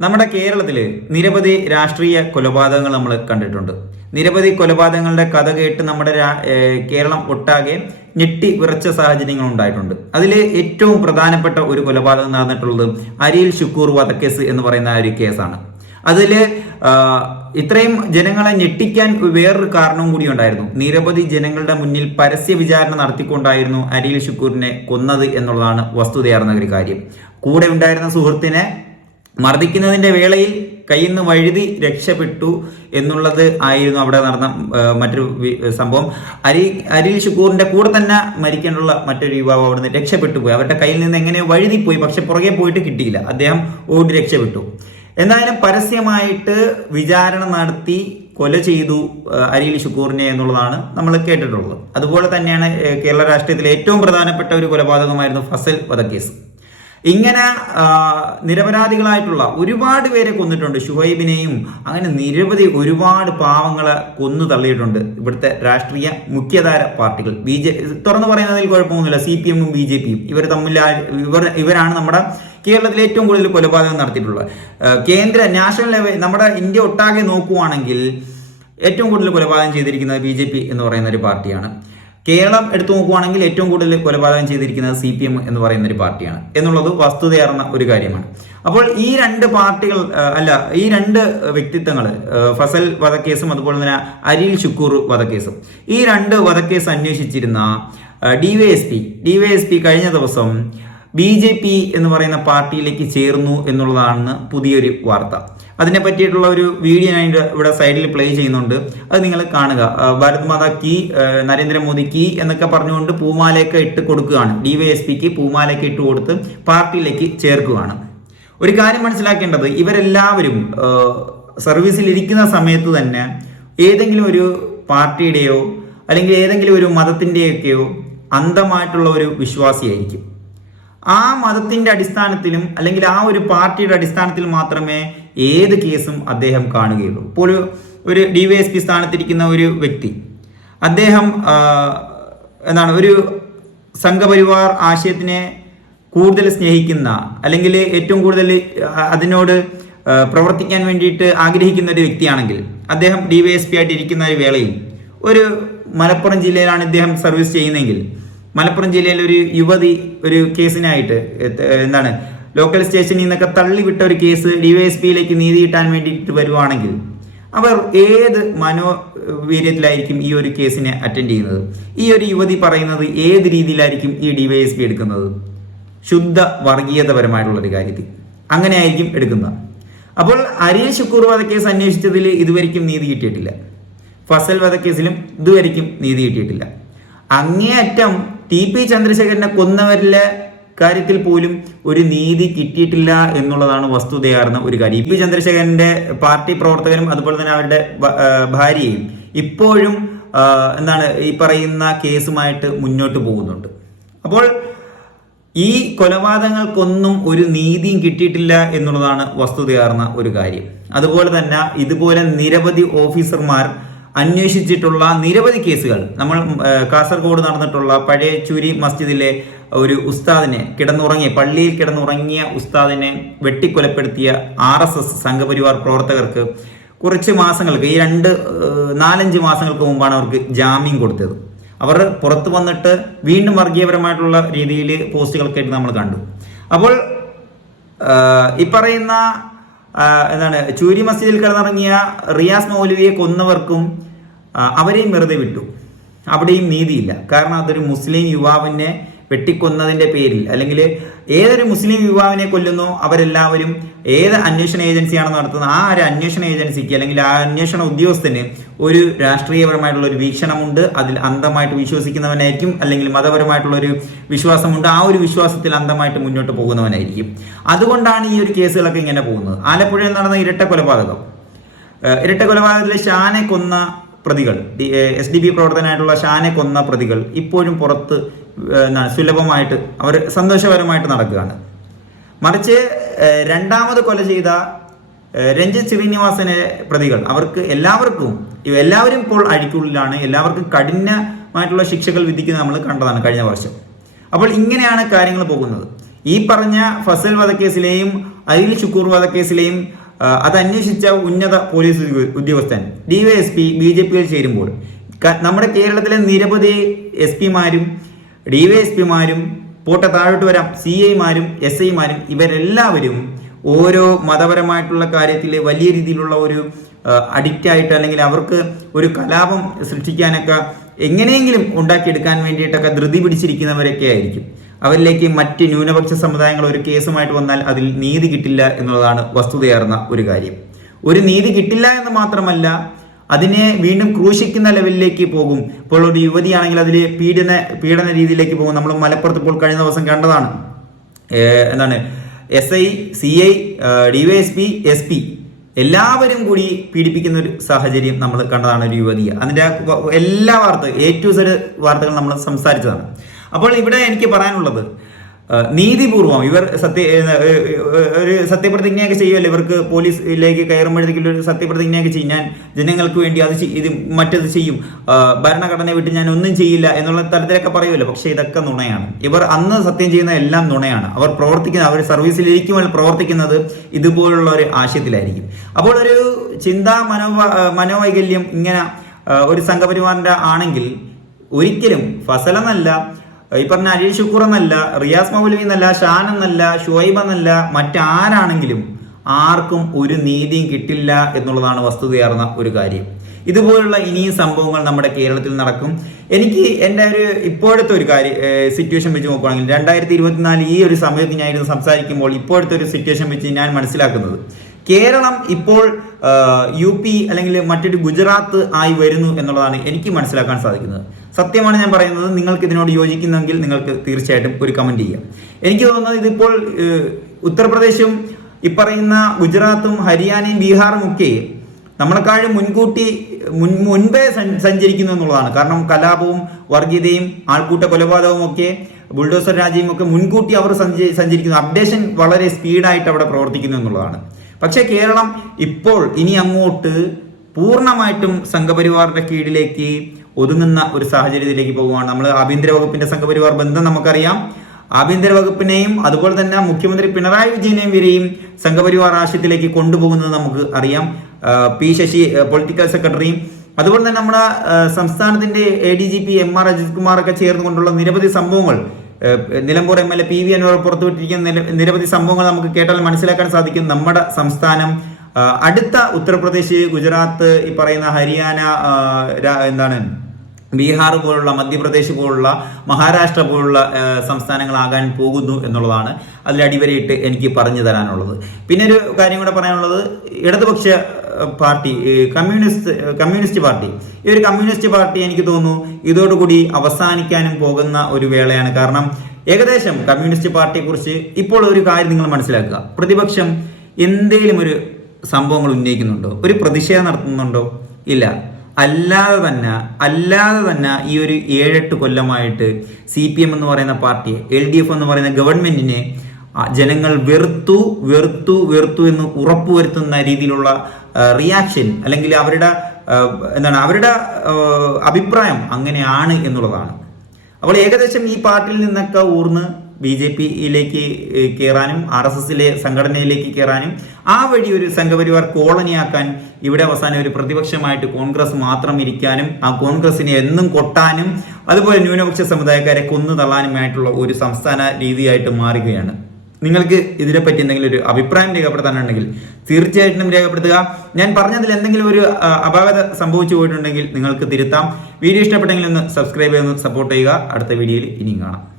നമ്മുടെ കേരളത്തിൽ നിരവധി രാഷ്ട്രീയ കൊലപാതകങ്ങൾ നമ്മൾ കണ്ടിട്ടുണ്ട്. നിരവധി കൊലപാതകങ്ങളുടെ കഥ കേട്ട് നമ്മുടെ കേരളം ഒട്ടാകെ ഞെട്ടി വിറച്ച സാഹചര്യങ്ങൾ ഉണ്ടായിട്ടുണ്ട്. അതിൽ ഏറ്റവും പ്രധാനപ്പെട്ട ഒരു കൊലപാതകം നടന്നിട്ടുള്ളത് അരിയിൽ ഷുക്കൂർ വധക്കേസ് എന്ന് പറയുന്ന ഒരു കേസാണ്. അതിൽ ഇത്രയും ജനങ്ങളെ ഞെട്ടിക്കാൻ വേറൊരു കാരണവും കൂടി ഉണ്ടായിരുന്നു. നിരവധി ജനങ്ങളുടെ മുന്നിൽ പരസ്യ വിചാരണ നടത്തിക്കൊണ്ടായിരുന്നു അരിയിൽ ഷുക്കൂറിനെ കൊന്നത് എന്നുള്ളതാണ് വസ്തുതയാർന്ന ഒരു കാര്യം. കൂടെ ഉണ്ടായിരുന്ന സുഹൃത്തിനെ മർദ്ദിക്കുന്നതിന്റെ വേളയിൽ കയ്യിൽ നിന്ന് വഴുതി രക്ഷപ്പെട്ടു എന്നുള്ളത് ആയിരുന്നു അവിടെ നടന്ന മറ്റൊരു സംഭവം. അരി അരിൽ ഷുക്കൂറിന്റെ കൂടെ തന്നെ മരിക്കാനുള്ള മറ്റൊരു യുവാവ് അവിടുന്ന് രക്ഷപ്പെട്ടു പോയി. അവരുടെ കയ്യിൽ നിന്ന് എങ്ങനെ വഴുതിപ്പോയി? പക്ഷെ പുറകെ പോയിട്ട് കിട്ടിയില്ല. അദ്ദേഹം ഓടി രക്ഷപ്പെട്ടു. എന്തായാലും പരസ്യമായിട്ട് വിചാരണ നടത്തി കൊല ചെയ്തു അരിയിൽ ഷുക്കൂറിനെ എന്നുള്ളതാണ് നമ്മൾ കേട്ടിട്ടുള്ളത്. അതുപോലെ തന്നെയാണ് കേരള രാഷ്ട്രീയത്തിലെ ഏറ്റവും പ്രധാനപ്പെട്ട ഒരു കൊലപാതകമായിരുന്നു ഫസൽ വധക്കേസ്. ഇങ്ങനെ നിരപരാധികളായിട്ടുള്ള ഒരുപാട് പേരെ കൊന്നിട്ടുണ്ട്. ഷുഹൈബിനെയും അങ്ങനെ നിരവധി ഒരുപാട് പാവങ്ങളെ കൊന്നു തള്ളിയിട്ടുണ്ട് ഇവിടുത്തെ രാഷ്ട്രീയ മുഖ്യധാര പാർട്ടികൾ. ബി ജെ തുറന്നു പറയുന്നതിൽ കുഴപ്പമൊന്നുമില്ല. സി പി എമ്മും ബി ജെ പിയും ഇവർ തമ്മിൽ ഇവർ ഇവരാണ് നമ്മുടെ കേരളത്തിൽ ഏറ്റവും കൂടുതൽ കൊലപാതകം നടത്തിയിട്ടുള്ളത്. കേന്ദ്ര നാഷണൽ ലെവൽ നമ്മുടെ ഇന്ത്യ ഒട്ടാകെ നോക്കുവാണെങ്കിൽ ഏറ്റവും കൂടുതൽ കൊലപാതകം ചെയ്തിരിക്കുന്നത് ബി എന്ന് പറയുന്ന ഒരു പാർട്ടിയാണ്. കേരളം എടുത്തു നോക്കുവാണെങ്കിൽ ഏറ്റവും കൂടുതൽ കൊലപാതകം ചെയ്തിരിക്കുന്നത് സി പി എം എന്ന് പറയുന്ന ഒരു പാർട്ടിയാണ്. എന്നുള്ളത് വസ്തുതയാർന്ന ഒരു കാര്യമാണ്. അപ്പോൾ ഈ രണ്ട് പാർട്ടികൾ അല്ല ഈ രണ്ട് വ്യക്തിത്വങ്ങൾ ഫസൽ വധക്കേസും അതുപോലെ തന്നെ അരിൽ ഷുക്കൂർ വധക്കേസും. ഈ രണ്ട് വധക്കേസ് അന്വേഷിച്ചിരുന്ന D Y S P D Y S P കഴിഞ്ഞ ദിവസം ബി ജെ പി എന്ന് പറയുന്ന പാർട്ടിയിലേക്ക് ചേർന്നു എന്നുള്ളതാണ് പുതിയൊരു വാർത്ത. അതിനെ പറ്റിയിട്ടുള്ള ഒരു വീഡിയോ ഞാൻ ഇവിടെ- സൈഡിൽ പ്ലേ ചെയ്യുന്നുണ്ട്. അത് നിങ്ങൾ കാണുക. ഭാരത് മാതാ കീ നരേന്ദ്രമോദി കീ എന്നൊക്കെ പറഞ്ഞുകൊണ്ട് പൂമാലയൊക്കെ ഇട്ട് കൊടുക്കുകയാണ്. ഡി വൈ എസ് പിക്ക് പൂമാലയൊക്കെ ഇട്ട് കൊടുത്ത് പാർട്ടിയിലേക്ക് ചേർക്കുകയാണ്. ഒരു കാര്യം മനസ്സിലാക്കേണ്ടത് ഇവരെല്ലാവരും സർവീസിൽ ഇരിക്കുന്ന സമയത്ത് തന്നെ ഏതെങ്കിലും ഒരു പാർട്ടിയുടെയോ അല്ലെങ്കിൽ ഏതെങ്കിലും ഒരു മതത്തിന്റെയൊക്കെയോ അന്ധമായിട്ടുള്ള ഒരു വിശ്വാസിയായിരിക്കും. ആ മതത്തിന്റെ അടിസ്ഥാനത്തിലും അല്ലെങ്കിൽ ആ ഒരു പാർട്ടിയുടെ അടിസ്ഥാനത്തിൽ മാത്രമേ ഏത് കേസും അദ്ദേഹം കാണുകയുള്ളൂ. ഇപ്പോൾ ഒരു ഒരു ഡി വൈ എസ് പി സ്ഥാനത്തിരിക്കുന്ന ഒരു വ്യക്തി അദ്ദേഹം എന്താണ് ഒരു സംഘപരിവാർ ആശയത്തിനെ കൂടുതൽ സ്നേഹിക്കുന്ന അല്ലെങ്കിൽ ഏറ്റവും കൂടുതൽ അതിനോട് പ്രവർത്തിക്കാൻ വേണ്ടിയിട്ട് ആഗ്രഹിക്കുന്ന ഒരു വ്യക്തിയാണെങ്കിൽ അദ്ദേഹം ഡി വൈ എസ് പി ആയിട്ട് ഇരിക്കുന്ന ഒരു വേളയിൽ ഒരു മലപ്പുറം ജില്ലയിലാണ് ഇദ്ദേഹം സർവീസ് ചെയ്യുന്നതെങ്കിൽ മലപ്പുറം ജില്ലയിൽ ഒരു യുവതി ഒരു കേസിനായിട്ട് എന്താണ് ലോക്കൽ സ്റ്റേഷനിൽ നിന്നൊക്കെ തള്ളിവിട്ട ഒരു കേസ് ഡിവൈഎസ്പിയിലേക്ക് നീതി കിട്ടാൻ വേണ്ടിയിട്ട് വരുവാണെങ്കിൽ അവർ ഏത് മനോവീര്യത്തിലായിരിക്കും ഈ ഒരു കേസിനെ അറ്റൻഡ് ചെയ്യുന്നത്? ഈ ഒരു യുവതി പറയുന്നത് ഏത് രീതിയിലായിരിക്കും ഈ ഡിവൈഎസ്പി എടുക്കുന്നത്? ശുദ്ധ വർഗീയതപരമായിട്ടുള്ള ഒരു കാര്യത്തിൽ. അങ്ങനെയായിരിക്കും എടുക്കുന്നത്. അപ്പോൾ അരിയൽ ശുക്കൂർ വധക്കേസ് അന്വേഷിച്ചതിൽ ഇതുവരെയ്ക്കും നീതി കിട്ടിയിട്ടില്ല. ഫസൽ വധക്കേസിലും ഇതുവരെയ്ക്കും നീതി കിട്ടിയിട്ടില്ല. അങ്ങേയറ്റം ടി പി ചന്ദ്രശേഖരനെ കൊന്നവരിലെ കാര്യത്തിൽ പോലും ഒരു നീതി കിട്ടിയിട്ടില്ല എന്നുള്ളതാണ് വസ്തുതയാർന്ന ഒരു കാര്യം. ഇ പി ചന്ദ്രശേഖരന്റെ പാർട്ടി പ്രവർത്തകരും അതുപോലെ തന്നെ അവരുടെ ഭാര്യയും ഇപ്പോഴും എന്താണ് ഈ പറയുന്ന കേസുമായിട്ട് മുന്നോട്ട് പോകുന്നുണ്ട്. അപ്പോൾ ഈ കൊലപാതകങ്ങൾക്കൊന്നും ഒരു നീതിയും കിട്ടിയിട്ടില്ല എന്നുള്ളതാണ് വസ്തുതയാർന്ന ഒരു കാര്യം. അതുപോലെ തന്നെ ഇതുപോലെ നിരവധി ഓഫീസർമാർ അന്വേഷിച്ചിട്ടുള്ള നിരവധി കേസുകൾ. നമ്മൾ കാസർഗോഡ് നടന്നിട്ടുള്ള പഴയ ചുരി മസ്ജിദിലെ ഒരു ഉസ്താദിനെ കിടന്നുറങ്ങിയ പള്ളിയിൽ കിടന്നുറങ്ങിയ ഉസ്താദിനെ വെട്ടിക്കൊലപ്പെടുത്തിയ ആർ എസ് എസ് സംഘപരിവാർ പ്രവർത്തകർക്ക് കുറച്ച് മാസങ്ങൾക്ക് ഈ രണ്ട് നാലഞ്ച് മാസങ്ങൾക്ക് മുമ്പാണ് അവർക്ക് ജാമ്യം കൊടുത്തത്. അവർ പുറത്തു വന്നിട്ട് വീണ്ടും വർഗീയപരമായിട്ടുള്ള രീതിയിൽ പോസ്റ്റുകളൊക്കെ നമ്മൾ കണ്ടു. അപ്പോൾ ഈ പറയുന്ന എന്താണ് ചൂരി മസ്ജിദിൽ കിടന്നിറങ്ങിയ റിയാസ് മൗലവിയെ കൊന്നവർക്കും അവരെയും വെറുതെ വിട്ടു. അവിടെയും നീതിയില്ല. കാരണം അതൊരു മുസ്ലിം യുവാവിനെ വെട്ടിക്കൊന്നതിന്റെ പേരിൽ അല്ലെങ്കിൽ ഏതൊരു മുസ്ലിം യുവാവിനെ കൊല്ലുന്നോ അവരെല്ലാവരും ഏത് അന്വേഷണ ഏജൻസിയാണ് നടത്തുന്നത് ആ ഒരു അന്വേഷണ ഏജൻസിക്ക് അല്ലെങ്കിൽ ആ അന്വേഷണ ഉദ്യോഗസ്ഥന് ഒരു രാഷ്ട്രീയപരമായിട്ടുള്ള ഒരു വീക്ഷണമുണ്ട്. അതിൽ അന്ധമായിട്ട് വിശ്വസിക്കുന്നവനായിരിക്കും അല്ലെങ്കിൽ മതപരമായിട്ടുള്ള ഒരു വിശ്വാസമുണ്ട്. ആ ഒരു വിശ്വാസത്തിൽ അന്ധമായിട്ട് മുന്നോട്ട് പോകുന്നവനായിരിക്കും. അതുകൊണ്ടാണ് ഈ ഒരു കേസുകളൊക്കെ ഇങ്ങനെ പോകുന്നത്. ആലപ്പുഴയിൽ നടന്ന ഇരട്ട കൊലപാതകം ഇരട്ട കൊലപാതകത്തിലെ ഷാനെ കൊന്ന പ്രതികൾ. എസ് ഡി ബി പ്രവർത്തനായിട്ടുള്ള ഷാനെ കൊന്ന പ്രതികൾ ഇപ്പോഴും പുറത്ത് സുലഭമായിട്ട് അവർ സന്തോഷപരമായിട്ട് നടക്കുകയാണ്. മറിച്ച് രണ്ടാമത് കൊല ചെയ്ത രഞ്ജിത് ശ്രീനിവാസനെ പ്രതികൾ അവർക്ക് എല്ലാവർക്കും എല്ലാവരും ഇപ്പോൾ അഴിക്കുള്ളിലാണ്. എല്ലാവർക്കും കഠിനമായിട്ടുള്ള ശിക്ഷകൾ വിധിക്കുന്നത് നമ്മൾ കണ്ടതാണ് കഴിഞ്ഞ വർഷം. അപ്പോൾ ഇങ്ങനെയാണ് കാര്യങ്ങൾ പോകുന്നത്. ഈ പറഞ്ഞ ഫസൽ വധക്കേസിലെയും അരിൽ ഷുക്കൂർ വധക്കേസിലെയും ആ, അത് അന്വേഷിച്ച ഉന്നത പോലീസ് ഉദ്യോ- ഉദ്യോഗസ്ഥൻ. ഡിവൈഎസ്പി ബി ജെ പിയിൽ ചേരുമ്പോൾ. നമ്മുടെ കേരളത്തിലെ നിരവധി എസ് പിമാരും ഡിവൈഎസ്പിമാരും പോട്ടെ താഴോട്ട് വരാം സി ഐമാരും എസ് ഐമാരും ഇവരെല്ലാവരും ഓരോ മതപരമായിട്ടുള്ള കാര്യത്തിൽ വലിയ രീതിയിലുള്ള ഒരു അഡിക്റ്റ് ആയിട്ട് അല്ലെങ്കിൽ അവർക്ക് ഒരു കലാപം സൃഷ്ടിക്കാനൊക്കെ എങ്ങനെയെങ്കിലും ഉണ്ടാക്കിയെടുക്കാൻ വേണ്ടിയിട്ടൊക്കെ ധൃതി പിടിച്ചിരിക്കുന്നവരൊക്കെ ആയിരിക്കും അവരിലേക്ക് മറ്റ് ന്യൂനപക്ഷ സമുദായങ്ങൾ ഒരു കേസുമായിട്ട് വന്നാൽ അതിൽ നീതി കിട്ടില്ല എന്നുള്ളതാണ് വസ്തുതയാർന്ന ഒരു കാര്യം. ഒരു നീതി കിട്ടില്ല എന്ന് മാത്രമല്ല അതിനെ വീണ്ടും ക്രൂശിക്കുന്ന ലെവലിലേക്ക് പോകും. ഇപ്പോൾ ഒരു യുവതിയാണെങ്കിൽ അതിൽ പീഡന പീഡന രീതിയിലേക്ക് പോകും. നമ്മൾ മലപ്പുറത്ത് ഇപ്പോൾ കഴിഞ്ഞ ദിവസം കണ്ടതാണ്. എന്താണ്? S I C I DYSP S P എല്ലാവരും കൂടി പീഡിപ്പിക്കുന്ന ഒരു സാഹചര്യം നമ്മൾ കണ്ടതാണ് ഒരു യുവതിയെ. അതിന്റെ എല്ലാ വാർത്ത എ ടു സെഡ് വാർത്തകൾ നമ്മൾ സംസാരിച്ചതാണ്. അപ്പോൾ ഇവിടെ എനിക്ക് പറയാനുള്ളത് നീതിപൂർവം ഇവർ സത്യ ഒരു സത്യപ്രതിജ്ഞയൊക്കെ ചെയ്യുമല്ലോ ഇവർക്ക് പോലീസിലേക്ക് കയറുമ്പോഴത്തേക്കും ഒരു സത്യപ്രതിജ്ഞയൊക്കെ ചെയ്യും. ഞാൻ ജനങ്ങൾക്ക് വേണ്ടി അത് ഇത് മറ്റത് ചെയ്യും. ഭരണഘടന വിട്ട് ഞാൻ ഒന്നും ചെയ്യില്ല എന്നുള്ള തരത്തിലൊക്കെ പറയുമല്ലോ പക്ഷേ ഇതൊക്കെ നുണയാണ്. ഇവർ അന്ന് സത്യം ചെയ്യുന്ന എല്ലാം നുണയാണ്. അവർ പ്രവർത്തിക്കുന്ന അവർ സർവീസിലിരിക്കുമ്പോൾ പ്രവർത്തിക്കുന്നത് ഇതുപോലുള്ള ഒരു ആശയത്തിലായിരിക്കും. അപ്പോൾ ഒരു ചിന്താ മനോ മനോവൈകല്യം ഇങ്ങനെ ഒരു സംഘപരിവാറിന്റെ ആണെങ്കിൽ ഒരിക്കലും ഫസലെന്നല്ല ഈ പറഞ്ഞ അലി ഷുക്കൂർ എന്നല്ല റിയാസ് മൗലവി എന്നല്ല ഷാൻ എന്നല്ല ഷുഹൈബ് എന്നല്ല മറ്റാരാണെങ്കിലും ആർക്കും ഒരു നീതിയും കിട്ടില്ല എന്നുള്ളതാണ് വസ്തുതയാർന്ന ഒരു കാര്യം. ഇതുപോലുള്ള ഇനിയും സംഭവങ്ങൾ നമ്മുടെ കേരളത്തിൽ നടക്കും. എനിക്ക് എന്റെ ഒരു ഇപ്പോഴത്തെ ഒരു കാര്യം സിറ്റുവേഷൻ വെച്ച് നോക്കുകയാണെങ്കിൽ രണ്ടായിരത്തി ഇരുപത്തിനാല് ഈ ഒരു സമയത്ത് ഞാൻ ഇരുന്ന് സംസാരിക്കുമ്പോൾ ഇപ്പോഴത്തെ ഒരു സിറ്റുവേഷൻ വെച്ച് ഞാൻ മനസ്സിലാക്കുന്നത്. കേരളം ഇപ്പോൾ യു പി അല്ലെങ്കിൽ മറ്റൊരു ഗുജറാത്ത് ആയി വരുന്നു എന്നുള്ളതാണ് എനിക്ക് മനസ്സിലാക്കാൻ സാധിക്കുന്നത്. സത്യമാണ് ഞാൻ പറയുന്നത്. നിങ്ങൾക്ക് ഇതിനോട് യോജിക്കുന്നെങ്കിൽ നിങ്ങൾക്ക് തീർച്ചയായിട്ടും ഒരു കമന്റ് ചെയ്യാം. എനിക്ക് തോന്നുന്നത് ഇതിപ്പോൾ ഉത്തർപ്രദേശും ഇപ്പറയുന്ന ഗുജറാത്തും ഹരിയാനയും ബീഹാറും ഒക്കെ നമ്മളെക്കാളും മുൻകൂട്ടി മുൻ മുൻപേ സഞ്ച- സഞ്ചരിക്കുന്നു എന്നുള്ളതാണ്. കാരണം കലാപവും വർഗീയതയും ആൾക്കൂട്ട കൊലപാതകവും ഒക്കെ ബുൾഡോസർ രാജ്യവും ഒക്കെ മുൻകൂട്ടി അവർ സഞ്ച- സഞ്ചരിക്കുന്നു. അപ്ഡേഷൻ വളരെ സ്പീഡായിട്ട് അവിടെ പ്രവർത്തിക്കുന്നു എന്നുള്ളതാണ്. പക്ഷേ കേരളം ഇപ്പോൾ ഇനി അങ്ങോട്ട് പൂർണമായിട്ടും സംഘപരിവാറിന്റെ കീഴിലേക്ക് ഒതുങ്ങുന്ന ഒരു സാഹചര്യത്തിലേക്ക് പോവുകയാണ് നമ്മൾ ആഭ്യന്തര വകുപ്പിന്റെ സംഘപരിവാർ ബന്ധം നമുക്കറിയാം. ആഭ്യന്തര വകുപ്പിനെയും അതുപോലെ തന്നെ മുഖ്യമന്ത്രി പിണറായി വിജയനെയും വരെയും സംഘപരിവാർ ആശയത്തിലേക്ക് കൊണ്ടുപോകുന്നത് നമുക്ക് അറിയാം. പി ശശി പൊളിറ്റിക്കൽ സെക്രട്ടറിയും അതുപോലെ തന്നെ നമ്മുടെ സംസ്ഥാനത്തിന്റെ A D G P M R Ajith Kumar ഒക്കെ ചേർന്നുകൊണ്ടുള്ള നിരവധി സംഭവങ്ങൾ Nilambur M L A P V Anvar പുറത്തുവിട്ടിരിക്കുന്ന നിരവധി സംഭവങ്ങൾ നമുക്ക് കേട്ടാൽ മനസ്സിലാക്കാൻ സാധിക്കും. നമ്മുടെ സംസ്ഥാനം അടുത്ത ഉത്തർപ്രദേശ് ഗുജറാത്ത് ഈ പറയുന്ന ഹരിയാന എന്താണ് ബീഹാർ പോലുള്ള മധ്യപ്രദേശ് പോലുള്ള മഹാരാഷ്ട്ര പോലുള്ള സംസ്ഥാനങ്ങളാകാൻ പോകുന്നു എന്നുള്ളതാണ് അതിൽ അടിവരയിട്ട് എനിക്ക് പറഞ്ഞു തരാനുള്ളത്. പിന്നെ ഒരു കാര്യം കൂടെ പറയാനുള്ളത് ഇടതുപക്ഷ പാർട്ടി കമ്മ്യൂണിസ്റ്റ് കമ്മ്യൂണിസ്റ്റ് പാർട്ടി. ഈ ഒരു കമ്മ്യൂണിസ്റ്റ് പാർട്ടി എനിക്ക് തോന്നുന്നു ഇതോടുകൂടി അവസാനിക്കാനും പോകുന്ന ഒരു വേളയാണ്. കാരണം ഏകദേശം കമ്മ്യൂണിസ്റ്റ് പാർട്ടിയെ കുറിച്ച് ഇപ്പോൾ ഒരു കാര്യം നിങ്ങൾ മനസ്സിലാക്കുക. പ്രതിപക്ഷം എന്തെങ്കിലും ഒരു സംഭവങ്ങൾ ഉന്നയിക്കുന്നുണ്ടോ? ഒരു പ്രതിഷേധം നടത്തുന്നുണ്ടോ? ഇല്ല. അല്ലാതെ തന്നെ അല്ലാതെ തന്നെ ഈ ഒരു ഏഴെട്ട് കൊല്ലമായിട്ട് സി പി എം എന്ന് പറയുന്ന പാർട്ടിയെ എൽ ഡി എഫ് എന്ന് പറയുന്ന ഗവൺമെന്റിനെ ജനങ്ങൾ വെറുത്തു വെറുത്തു വെറുത്തു എന്ന് ഉറപ്പുവരുത്തുന്ന രീതിയിലുള്ള റിയാക്ഷൻ അല്ലെങ്കിൽ അവരുടെ എന്താണ് അവരുടെ അഭിപ്രായം അങ്ങനെയാണ് എന്നുള്ളതാണ്. അപ്പോൾ ഏകദേശം ഈ പാർട്ടിയിൽ നിന്നൊക്കെ ഊർന്ന് ബി ജെ പിയിലേക്ക് കയറാനും ആർ എസ് എസിലെ സംഘടനയിലേക്ക് കയറാനും ആ വഴി ഒരു സംഘപരിവാർ കോളനിയാക്കാൻ ഇവിടെ അവസാനം ഒരു പ്രതിപക്ഷമായിട്ട് കോൺഗ്രസ് മാത്രം ഇരിക്കാനും ആ കോൺഗ്രസിനെ എന്നും കൊട്ടാനും അതുപോലെ ന്യൂനപക്ഷ സമുദായക്കാരെ കൊന്നു തള്ളാനുമായിട്ടുള്ള ഒരു സംസ്ഥാന രീതിയായിട്ട് മാറുകയാണ്. നിങ്ങൾക്ക് ഇതിനെപ്പറ്റി എന്തെങ്കിലും ഒരു അഭിപ്രായം രേഖപ്പെടുത്താനുണ്ടെങ്കിൽ തീർച്ചയായിട്ടും രേഖപ്പെടുത്തുക. ഞാൻ പറഞ്ഞതിൽ എന്തെങ്കിലും ഒരു അപാകത സംഭവിച്ചു പോയിട്ടുണ്ടെങ്കിൽ നിങ്ങൾക്ക് തിരുത്താം. വീഡിയോ ഇഷ്ടപ്പെട്ടെങ്കിൽ ഒന്ന് സബ്സ്ക്രൈബ് ചെയ്ത് സപ്പോർട്ട് ചെയ്യുക. അടുത്ത വീഡിയോയിൽ ഇനിയും കാണാം.